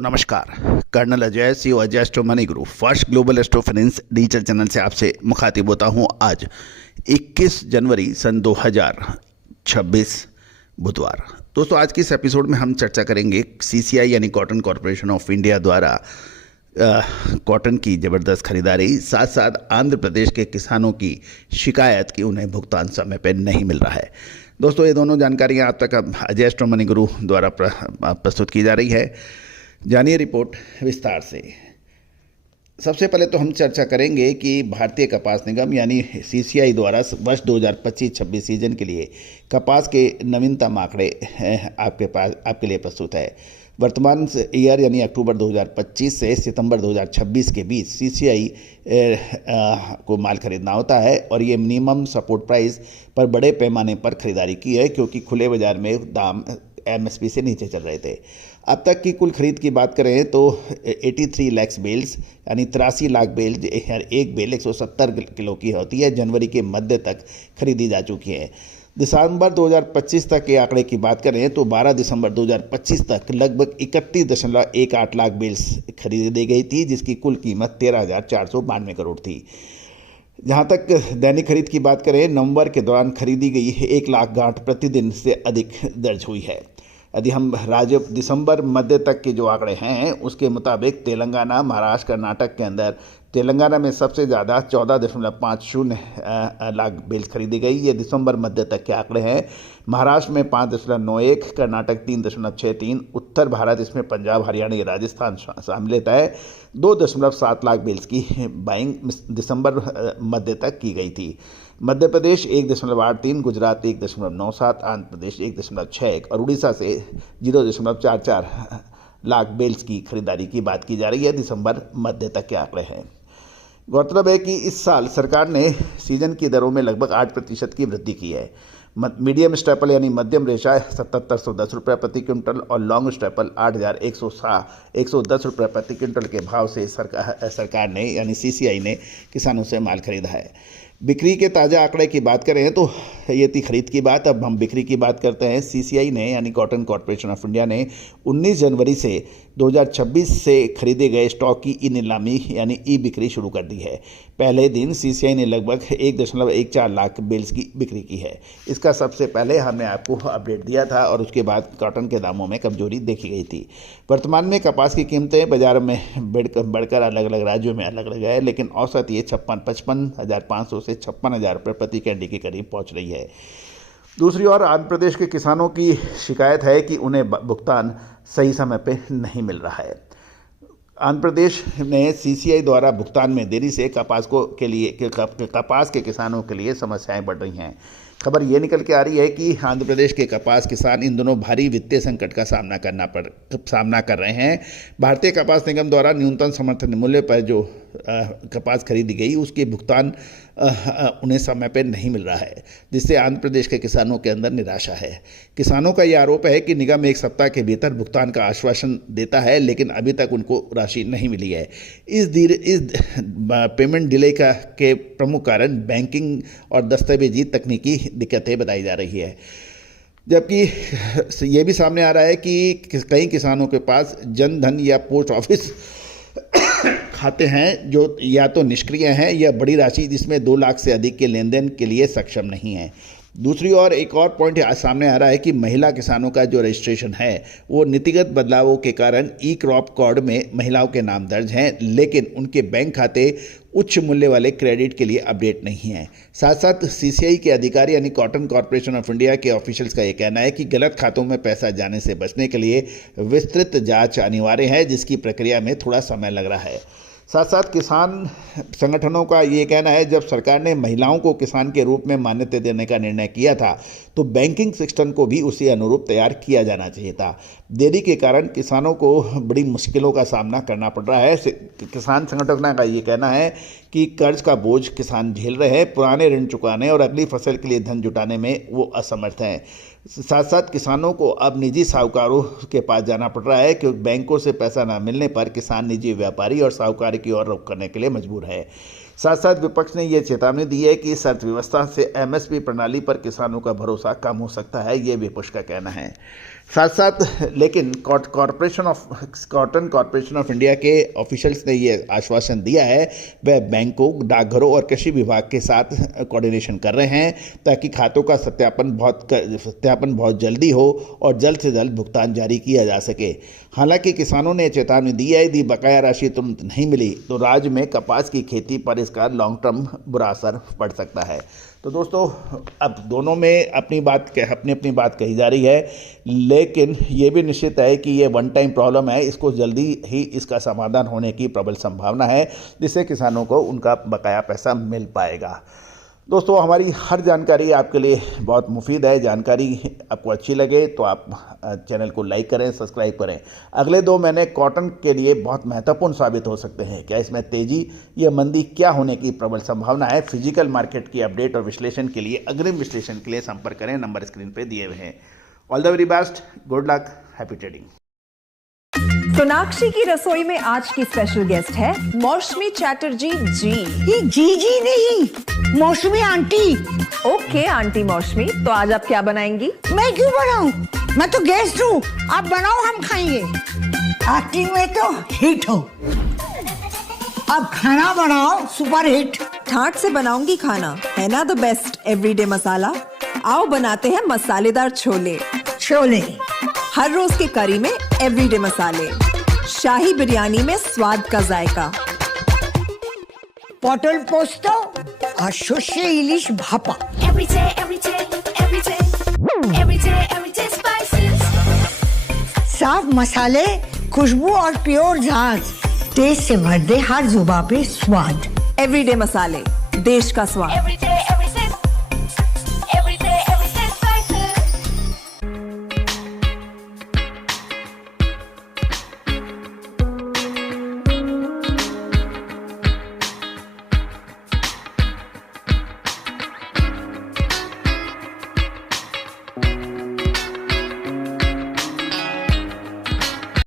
दोस्तों नमस्कार। Colonel Ajay CO Ajay astro money group first global astro finance digital channel से आपसे मुखातिब होता हूं। आज 21 जनवरी सन 2026 बुधवार। दोस्तों आज की इस एपिसोड में हम चर्चा करेंगे सीसीआई यानी कॉटन कॉरपोरेशन ऑफ इंडिया द्वारा कॉटन की ज़बरदस्त खरीदारी, साथ साथ आंध्र प्रदेश के किसानों की शिकायत कि उन्हें भुगतान समय पर नहीं मिल रहा है। दोस्तों ये दोनों जानकारियाँ आप तक अब अजय एस्ट्रो मनी गुरु द्वारा प्रस्तुत की जा रही है। जानिए रिपोर्ट विस्तार से। सबसे पहले तो हम चर्चा करेंगे कि भारतीय कपास निगम यानी सीसीआई द्वारा वर्ष 2025-26 सीजन के लिए कपास के नवीनतम आंकड़े आपके लिए प्रस्तुत है। वर्तमान ईयर यानी अक्टूबर 2025 से सितंबर 2026 के बीच सीसीआई को माल खरीदना होता है और ये मिनिमम सपोर्ट प्राइस पर बड़े पैमाने पर खरीदारी की है, क्योंकि खुले बाजार में दाम एमएसपी से नीचे चल रहे थे। अब तक की कुल खरीद की बात करें तो 83 लाख बेल्स यानी 83 लाख बेल, एक बेल 170 किलो की होती है, जनवरी के मध्य तक खरीदी जा चुकी है। दिसंबर 2025 तक के आंकड़े की बात करें तो 12 दिसंबर 2025 तक लगभग 31.18 लाख बेल्स खरीदी गई थी, जिसकी कुल कीमत 13,492 करोड़ थी। जहां तक दैनिक खरीद की बात करें, नवंबर के दौरान खरीदी गई 1 लाख गांठ प्रतिदिन से अधिक दर्ज हुई है। यदि हम राज्य दिसंबर मध्य तक के जो आंकड़े हैं उसके मुताबिक तेलंगाना, महाराष्ट्र, कर्नाटक के अंदर तेलंगाना में सबसे ज़्यादा 14.50 लाख बेल्स खरीदी गई। ये दिसंबर मध्य तक के आंकड़े हैं। महाराष्ट्र में 5.91, कर्नाटक 3.63, उत्तर भारत इसमें पंजाब, हरियाणा, राजस्थान शामिल है। 2.7 लाख बेल्स की बाइंग दिसंबर मध्य तक की गई थी। मध्य प्रदेश 1.83, गुजरात 1.97, आंध्र प्रदेश 1.61 और उड़ीसा से 0.44 लाख बेल्स की खरीदारी की बात की जा रही है। दिसंबर मध्य तक के आंकड़े हैं। गौरतलब है कि इस साल सरकार ने सीजन की दरों में लगभग 8% की वृद्धि की है। मीडियम स्टेपल यानी मध्यम रेशा 7710 रुपये प्रति क्विंटल और लॉन्ग स्टेपल 8110 रुपये प्रति क्विंटल के भाव से सरकार ने यानी सीसीआई ने किसानों से माल खरीदा है। बिक्री के ताज़ा आंकड़े की बात करें तो ये थी खरीद की बात। अब हम बिक्री की बात करते हैं। सीसीआई ने यानी कॉटन कॉरपोरेशन ऑफ इंडिया ने 19 जनवरी से 2026 से खरीदे गए स्टॉक की ई नीलामी यानी ई बिक्री शुरू कर दी है। पहले दिन सीसीआई ने लगभग 1.14 लाख बेल्स की बिक्री की है। इसका सबसे पहले हमने आपको अपडेट दिया था और उसके बाद कॉटन के दामों में कमजोरी देखी गई थी। वर्तमान में कपास की कीमतें बाजार में बढ़कर अलग अलग राज्यों में अलग अलग है, लेकिन औसत ये 55,500 से 56,000 रुपये प्रति कैंडी के करीब पहुंच रही है। दूसरी ओर आंध्र प्रदेश के किसानों की शिकायत है कि उन्हें भुगतान सही समय पे नहीं मिल रहा है। आंध्र प्रदेश में सीसीआई द्वारा भुगतान में देरी से कपास के किसानों के लिए समस्याएं बढ़ रही हैं। खबर ये निकल के आ रही है कि आंध्र प्रदेश के कपास किसान इन दोनों भारी वित्तीय संकट का सामना कर रहे हैं। भारतीय कपास निगम द्वारा न्यूनतम समर्थन मूल्य पर जो कपास खरीदी गई उसके भुगतान उन्हें समय पर नहीं मिल रहा है, जिससे आंध्र प्रदेश के किसानों के अंदर निराशा है। किसानों का यह आरोप है कि निगम 1 सप्ताह के भीतर भुगतान का आश्वासन देता है, लेकिन अभी तक उनको राशि नहीं मिली है। इस पेमेंट डिले के प्रमुख कारण बैंकिंग और दस्तावेजी तकनीकी दिक्कतें बताई जा रही है। जबकि ये भी सामने आ रहा है कि कई किसानों के पास जन धन या पोस्ट ऑफिस खाते हैं जो या तो निष्क्रिय हैं या बड़ी राशि जिसमें 2 लाख से अधिक के लेन देन के लिए सक्षम नहीं है। दूसरी ओर एक और पॉइंट सामने आ रहा है कि महिला किसानों का जो रजिस्ट्रेशन है वो नीतिगत बदलावों के कारण ई क्रॉप कार्ड में महिलाओं के नाम दर्ज हैं, लेकिन उनके बैंक खाते उच्च मूल्य वाले क्रेडिट के लिए अपडेट नहीं है। साथ साथ सीसीआई के अधिकारी यानी कॉटन कॉरपोरेशन ऑफ इंडिया के ऑफिशियल्स का ये कहना है कि गलत खातों में पैसा जाने से बचने के लिए विस्तृत जांच अनिवार्य है, जिसकी प्रक्रिया में थोड़ा समय लग रहा है। साथ साथ किसान संगठनों का ये कहना है जब सरकार ने महिलाओं को किसान के रूप में मान्यता देने का निर्णय किया था तो बैंकिंग सिस्टम को भी उसी अनुरूप तैयार किया जाना चाहिए था। देरी के कारण किसानों को बड़ी मुश्किलों का सामना करना पड़ रहा है। किसान संगठनों का ये कहना है कि कर्ज का बोझ किसान झेल रहे हैं, पुराने ऋण चुकाने और अगली फसल के लिए धन जुटाने में वो असमर्थ हैं। साथ साथ किसानों को अब निजी साहूकारों के पास जाना पड़ रहा है, क्योंकि बैंकों से पैसा न मिलने पर किसान निजी व्यापारी और साहूकार की ओर रुख करने के लिए मजबूर है। साथ साथ विपक्ष ने यह चेतावनी दी है कि इस अर्थव्यवस्था से एमएसपी प्रणाली पर किसानों का भरोसा कम हो सकता है, ये विपक्ष का कहना है। साथ साथ लेकिन कॉटन कॉरपोरेशन ऑफ इंडिया के ऑफिशियल्स ने ये आश्वासन दिया है वह बैंकों, डाकघरों और कृषि विभाग के साथ कोऑर्डिनेशन कर रहे हैं ताकि खातों का सत्यापन बहुत जल्दी हो और जल्द से जल्द भुगतान जारी किया जा सके। हालांकि किसानों ने चेतावनी दी है यदि बकाया राशि तुरंत नहीं मिली तो राज्य में कपास की खेती पर इसका लॉन्ग टर्म बुरा असर पड़ सकता है। तो दोस्तों अब दोनों में अपनी अपनी बात कही जा रही है, लेकिन ये भी निश्चित है कि ये वन टाइम प्रॉब्लम है, इसको जल्दी ही इसका समाधान होने की प्रबल संभावना है जिससे किसानों को उनका बकाया पैसा मिल पाएगा। दोस्तों हमारी हर जानकारी आपके लिए बहुत मुफीद है। जानकारी आपको अच्छी लगे तो आप चैनल को लाइक करें, सब्सक्राइब करें। अगले 2 महीने कॉटन के लिए बहुत महत्वपूर्ण साबित हो सकते हैं। क्या इसमें तेजी या मंदी क्या होने की प्रबल संभावना है? फिजिकल मार्केट की अपडेट और विश्लेषण के लिए, अग्रिम विश्लेषण के लिए संपर्क करें, नंबर स्क्रीन पर दिए हुए हैं। All the very best, good luck, happy trading. Sonakshi की रसोई में आज की स्पेशल गेस्ट है मौसमी चैटर्जी जी। ये जी नहीं, मौसमी आंटी। ओके आंटी मौसमी, तो आज आप क्या बनाएंगी? मैं क्यों बनाऊं? मैं तो गेस्ट हूँ, आप बनाओ, हम खाएंगे। एक्टिंग में तो हिट हो, अब खाना बनाओ सुपर हिट। ठाट से बनाऊंगी खाना, है ना द बेस्ट एवरीडे मसाला। आओ बनाते हैं मसालेदार छोले। छोले हर रोज के करी में एवरीडे मसाले, शाही बिरयानी में स्वाद का जायका। पटल पोस्तो और शुष्य इलिश भापा। साफ मसाले, खुशबू और प्योर झांझ, टेस्ट से भर दे हर जुबान पे स्वाद। एवरीडे मसाले, देश का स्वाद।